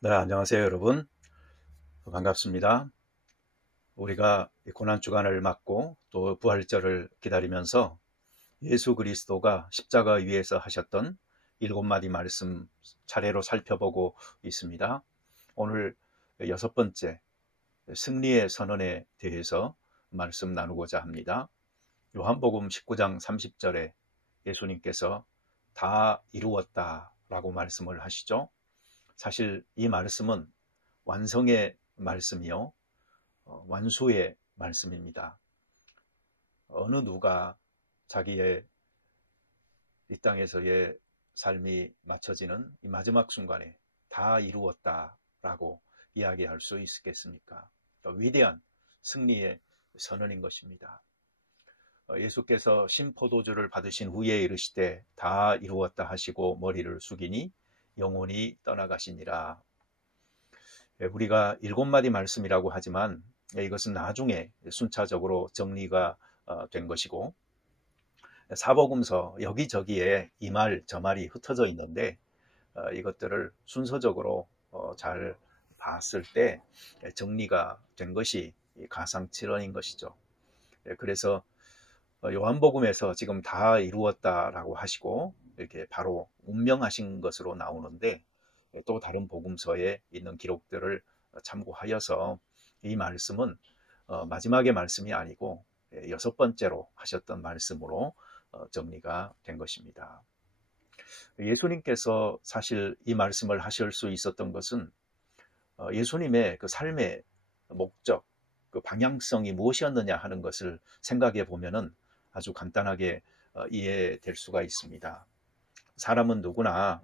네, 안녕하세요, 여러분. 반갑습니다. 우리가 이 고난주간을 맞고 또 부활절을 기다리면서 예수 그리스도가 십자가 위에서 하셨던 7마디 말씀 차례로 살펴보고 있습니다. 오늘 6번째 승리의 선언에 대해서 말씀 나누고자 합니다. 요한복음 19장 30절에 예수님께서 다 이루었다 라고 말씀을 하시죠. 사실 이 말씀은 완성의 말씀이요, 완수의 말씀입니다. 어느 누가 자기의 이 땅에서의 삶이 맞춰지는 이 마지막 순간에 다 이루었다라고 이야기할 수 있겠습니까? 위대한 승리의 선언인 것입니다. 예수께서 신포도주를 받으신 후에 이르시되 다 이루었다 하시고 머리를 숙이니 영혼이 떠나가시니라. 우리가 7마디 말씀이라고 하지만 이것은 나중에 순차적으로 정리가 된 것이고, 사복음서 여기저기에 이 말 저 말이 흩어져 있는데 이것들을 순서적으로 잘 봤을 때 정리가 된 것이 가상칠언인 것이죠. 그래서 요한복음에서 지금 다 이루었다라고 하시고 이렇게 바로 운명하신 것으로 나오는데, 또 다른 복음서에 있는 기록들을 참고하여서 이 말씀은 마지막의 말씀이 아니고 6번째로 하셨던 말씀으로 정리가 된 것입니다. 예수님께서 사실 이 말씀을 하실 수 있었던 것은 예수님의 그 삶의 목적, 그 방향성이 무엇이었느냐 하는 것을 생각해 보면은 아주 간단하게 이해될 수가 있습니다. 사람은 누구나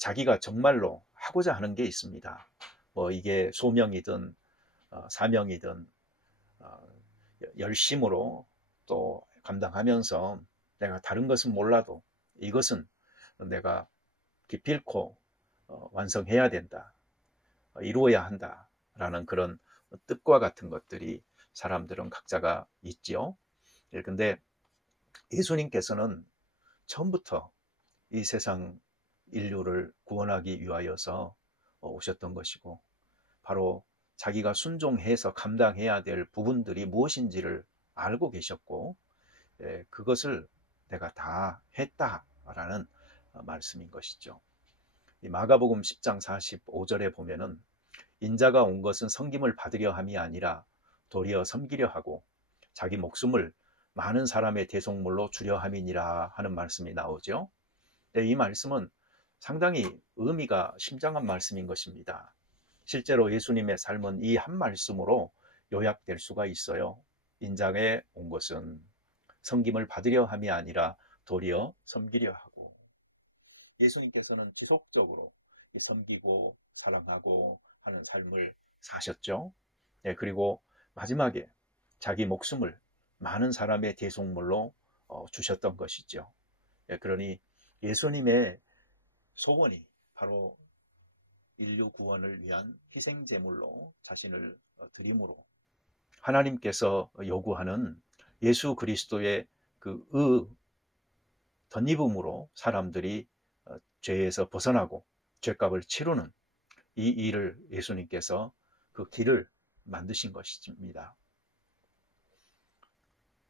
자기가 정말로 하고자 하는 게 있습니다. 뭐 이게 소명이든 사명이든 열심으로 또 감당하면서 내가 다른 것은 몰라도 이것은 내가 기필코 완성해야 된다, 이루어야 한다라는 그런 뜻과 같은 것들이 사람들은 각자가 있지요. 근데 예수님께서는 처음부터 이 세상 인류를 구원하기 위하여서 오셨던 것이고, 바로 자기가 순종해서 감당해야 될 부분들이 무엇인지를 알고 계셨고, 그것을 내가 다 했다라는 말씀인 것이죠. 이 마가복음 10장 45절에 보면은 인자가 온 것은 섬김을 받으려 함이 아니라 도리어 섬기려 하고 자기 목숨을 많은 사람의 대속물로 주려 함이니라 하는 말씀이 나오죠. 이 말씀은 상당히 의미가 심장한 말씀인 것입니다. 실제로 예수님의 삶은 이 한 말씀으로 요약될 수가 있어요. 인자에 온 것은 섬김을 받으려 함이 아니라 도리어 섬기려 하고, 예수님께서는 지속적으로 섬기고 사랑하고 하는 삶을 사셨죠. 그리고 마지막에 자기 목숨을 많은 사람의 대속물로 주셨던 것이죠. 그러니 예수님의 소원이 바로 인류 구원을 위한 희생 제물로 자신을 드림으로 하나님께서 요구하는 예수 그리스도의 그 덧입음으로 사람들이 죄에서 벗어나고 죄값을 치르는 이 일을 예수님께서 그 길을 만드신 것입니다.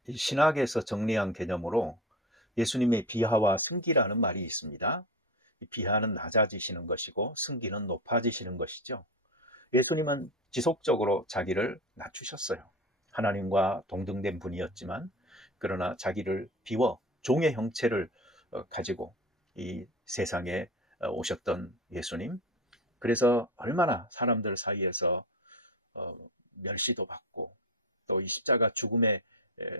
이 신학에서 정리한 개념으로 예수님의 비하와 승기라는 말이 있습니다. 이 비하는 낮아지시는 것이고 승기는 높아지시는 것이죠. 예수님은 지속적으로 자기를 낮추셨어요. 하나님과 동등된 분이었지만 그러나 자기를 비워 종의 형체를 가지고 이 세상에 오셨던 예수님. 그래서 얼마나 사람들 사이에서 멸시도 받고 또 이 십자가 죽음의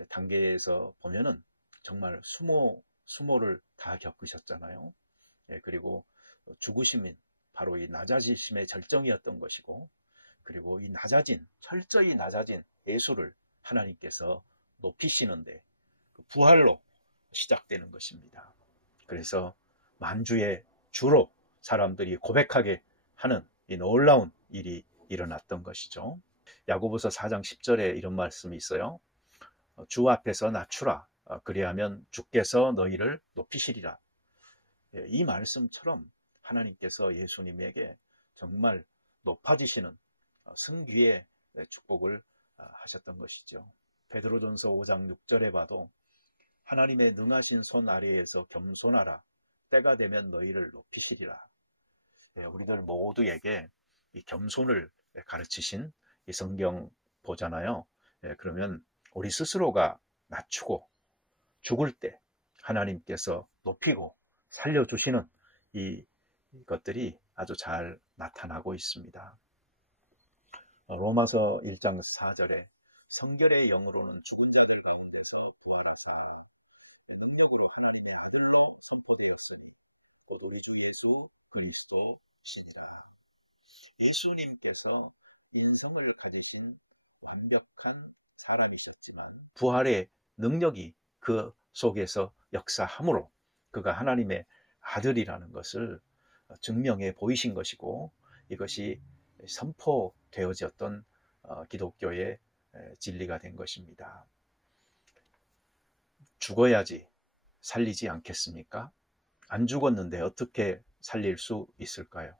단계에서 보면은 정말 수모를 다 겪으셨잖아요. 그리고 죽으심은 바로 이 낮아지심의 절정이었던 것이고, 그리고 이 철저히 낮아진 예수를 하나님께서 높이시는데 그 부활로 시작되는 것입니다. 그래서 만주의 주로 사람들이 고백하게 하는 이 놀라운 일이 일어났던 것이죠. 야고보서 4장 10절에 이런 말씀이 있어요. 주 앞에서 낮추라. 그리하면 주께서 너희를 높이시리라. 이 말씀처럼 하나님께서 예수님에게 정말 높아지시는 승귀의 축복을 하셨던 것이죠. 베드로전서 5장 6절에 봐도 하나님의 능하신 손 아래에서 겸손하라. 때가 되면 너희를 높이시리라. 우리들 모두에게 이 겸손을 가르치신 이 성경 보잖아요. 그러면 우리 스스로가 낮추고 죽을 때 하나님께서 높이고 살려주시는 이 것들이 아주 잘 나타나고 있습니다. 로마서 1장 4절에 성결의 영으로는 죽은 자들 가운데서 부활하사 능력으로 하나님의 아들로 선포되었으니 곧 우리 주 예수 그리스도시니라. 예수님께서 인성을 가지신 완벽한 사람이셨지만 부활의 능력이 그 속에서 역사함으로 그가 하나님의 아들이라는 것을 증명해 보이신 것이고 이것이 선포되어졌던 기독교의 진리가 된 것입니다. 죽어야지 살리지 않겠습니까? 안 죽었는데 어떻게 살릴 수 있을까요?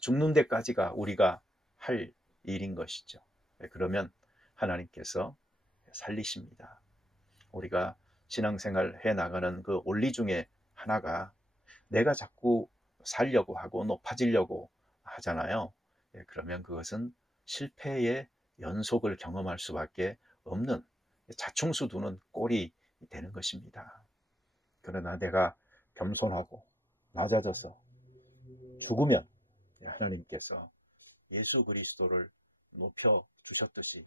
죽는 데까지가 우리가 할 일인 것이죠. 그러면 하나님께서 살리십니다. 우리가 신앙생활 해 나가는 그 원리 중에 하나가 내가 자꾸 살려고 하고 높아지려고 하잖아요. 그러면 그것은 실패의 연속을 경험할 수밖에 없는 자충수 두는 꼴이 되는 것입니다. 그러나 내가 겸손하고 낮아져서 죽으면 하나님께서 예수 그리스도를 높여 주셨듯이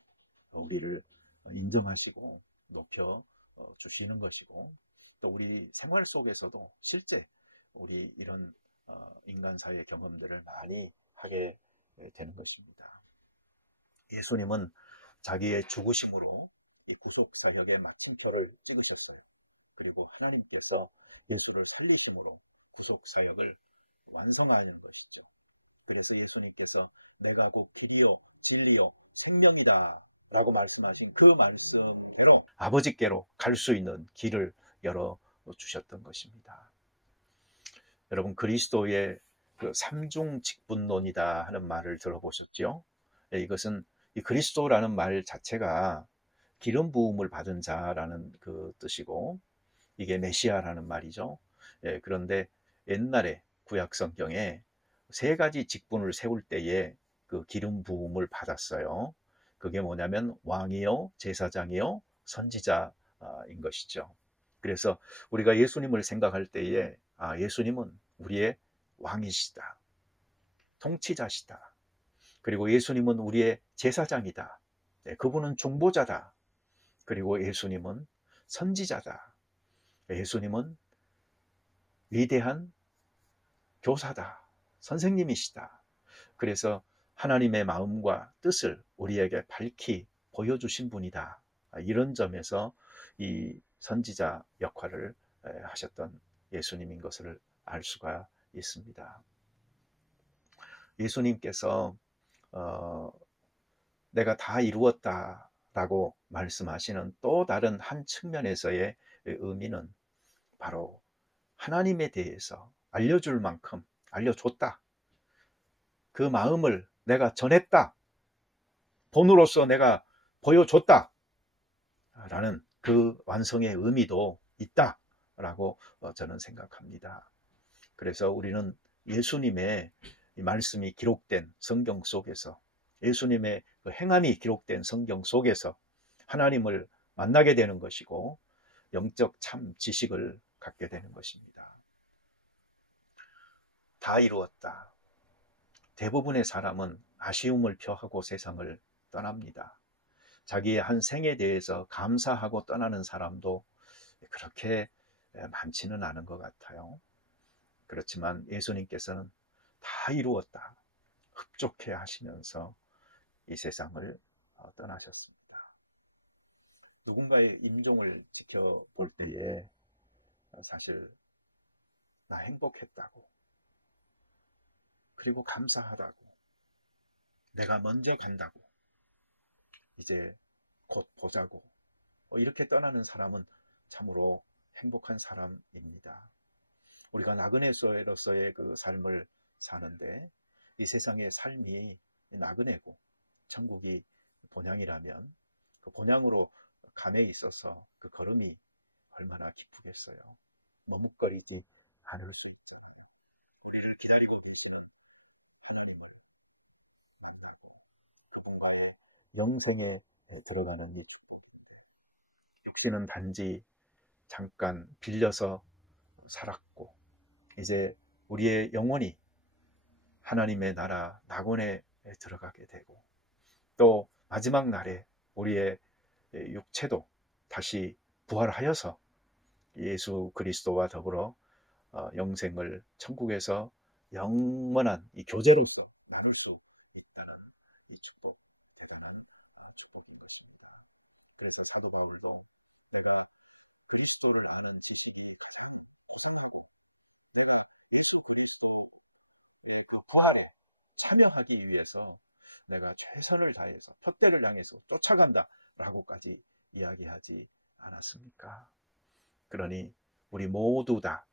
우리를 인정하시고 높여 주시는 것이고 또 우리 생활 속에서도 실제 우리 이런 인간사회 경험들을 많이 하게 되는 것입니다. 예수님은 자기의 죽으심으로 이 구속사역의 마침표를 찍으셨어요. 그리고 하나님께서 예수를 살리심으로 구속사역을 완성하는 것이죠. 그래서 예수님께서 내가 곧 길이요 진리요 생명이다 라고 말씀하신 그 말씀대로 아버지께로 갈 수 있는 길을 열어주셨던 것입니다. 여러분 그리스도의 그 삼중 직분론이다 하는 말을 들어보셨죠? 이것은 이 그리스도라는 말 자체가 기름 부음을 받은 자라는 그 뜻이고 이게 메시아라는 말이죠. 그런데 옛날에 구약 성경에 세 가지 직분을 세울 때에 그 기름 부음을 받았어요. 그게 뭐냐면 왕이요, 제사장이요, 선지자인 것이죠. 그래서 우리가 예수님을 생각할 때에 예수님은 우리의 왕이시다. 통치자시다. 그리고 예수님은 우리의 제사장이다. 그분은 중보자다. 그리고 예수님은 선지자다. 예수님은 위대한 교사다. 선생님이시다. 그래서 하나님의 마음과 뜻을 우리에게 밝히 보여주신 분이다. 이런 점에서 이 선지자 역할을 하셨던 예수님인 것을 알 수가 있습니다. 예수님께서 내가 다 이루었다라고 말씀하시는 또 다른 한 측면에서의 의미는 바로 하나님에 대해서 알려줄 만큼 알려줬다. 그 마음을 내가 전했다. 본으로서 내가 보여줬다. 라는 그 완성의 의미도 있다라고 저는 생각합니다. 그래서 우리는 예수님의 말씀이 기록된 성경 속에서 예수님의 그 행함이 기록된 성경 속에서 하나님을 만나게 되는 것이고 영적 참 지식을 갖게 되는 것입니다. 다 이루었다. 대부분의 사람은 아쉬움을 표하고 세상을 떠납니다. 자기의 한 생에 대해서 감사하고 떠나는 사람도 그렇게 많지는 않은 것 같아요. 그렇지만 예수님께서는 다 이루었다. 흡족해 하시면서 이 세상을 떠나셨습니다. 누군가의 임종을 지켜볼 때에 사실 나 행복했다고 그리고 감사하다고 내가 먼저 간다고 이제 곧 보자고 이렇게 떠나는 사람은 참으로 행복한 사람입니다. 우리가 나그네로서의 그 삶을 사는데 이 세상의 삶이 나그네고 천국이 본향이라면 그 본향으로 감에 있어서 그 걸음이 얼마나 기쁘겠어요. 머뭇거리지 않을 수 있어요. 우리를 기다리고 계시는 하나님을 만나고 그분과의 영생에 들어가는 이 축복. 우리는 단지 잠깐 빌려서 살았고 이제 우리의 영혼이 하나님의 나라 낙원에 들어가게 되고 또 마지막 날에 우리의 육체도 다시 부활하여서 예수 그리스도와 더불어 영생을 천국에서 영원한 이 교제로서 나눌 수 있다는 이 축복, 대단한 축복인 것입니다. 그래서 사도 바울도 내가 그리스도를 아는 지식이 가장 고상하고 내가 예수 그리스도의 그 부활에 참여하기 위해서 내가 최선을 다해서 표대를 향해서 쫓아간다 라고까지 이야기하지 않았습니까? 그러니 우리 모두 다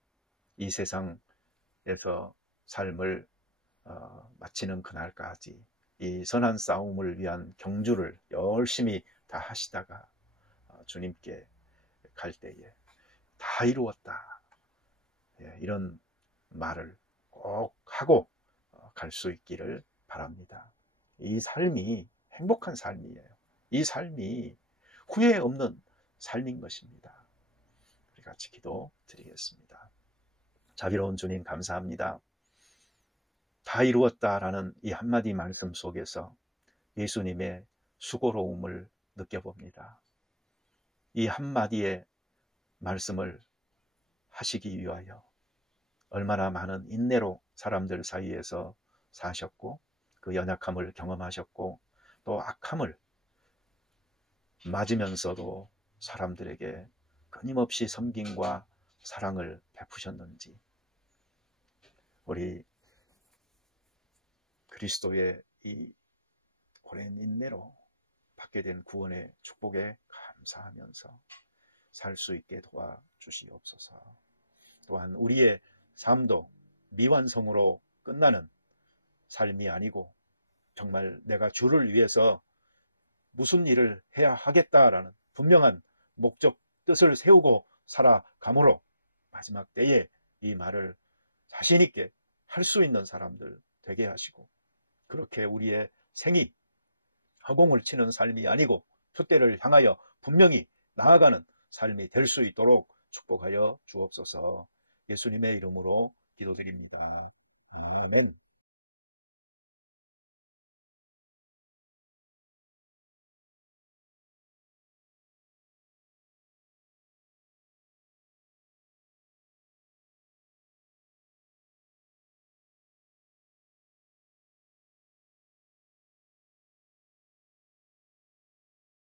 이 세상에서 삶을 마치는 그날까지 이 선한 싸움을 위한 경주를 열심히 다 하시다가 주님께 갈 때에 다 이루었다. 예, 이런 말을 꼭 하고 갈 수 있기를 바랍니다. 이 삶이 행복한 삶이에요. 이 삶이 후회 없는 삶인 것입니다. 우리 같이 기도드리겠습니다. 자비로운 주님 감사합니다. 다 이루었다라는 이 한마디 말씀 속에서 예수님의 수고로움을 느껴봅니다. 이 한마디의 말씀을 하시기 위하여 얼마나 많은 인내로 사람들 사이에서 사셨고 그 연약함을 경험하셨고 또 악함을 맞으면서도 사람들에게 끊임없이 섬김과 사랑을 베푸셨는지 우리 그리스도의 이 오랜 인내로 받게 된 구원의 축복에 감사하면서 살 수 있게 도와주시옵소서. 또한 우리의 삶도 미완성으로 끝나는 삶이 아니고 정말 내가 주를 위해서 무슨 일을 해야 하겠다라는 분명한 목적, 뜻을 세우고 살아가므로 마지막 때에 이 말을 자신 있게 할 수 있는 사람들 되게 하시고 그렇게 우리의 생이 허공을 치는 삶이 아니고 표대를 향하여 분명히 나아가는 삶이 될 수 있도록 축복하여 주옵소서. 예수님의 이름으로 기도드립니다. 아멘.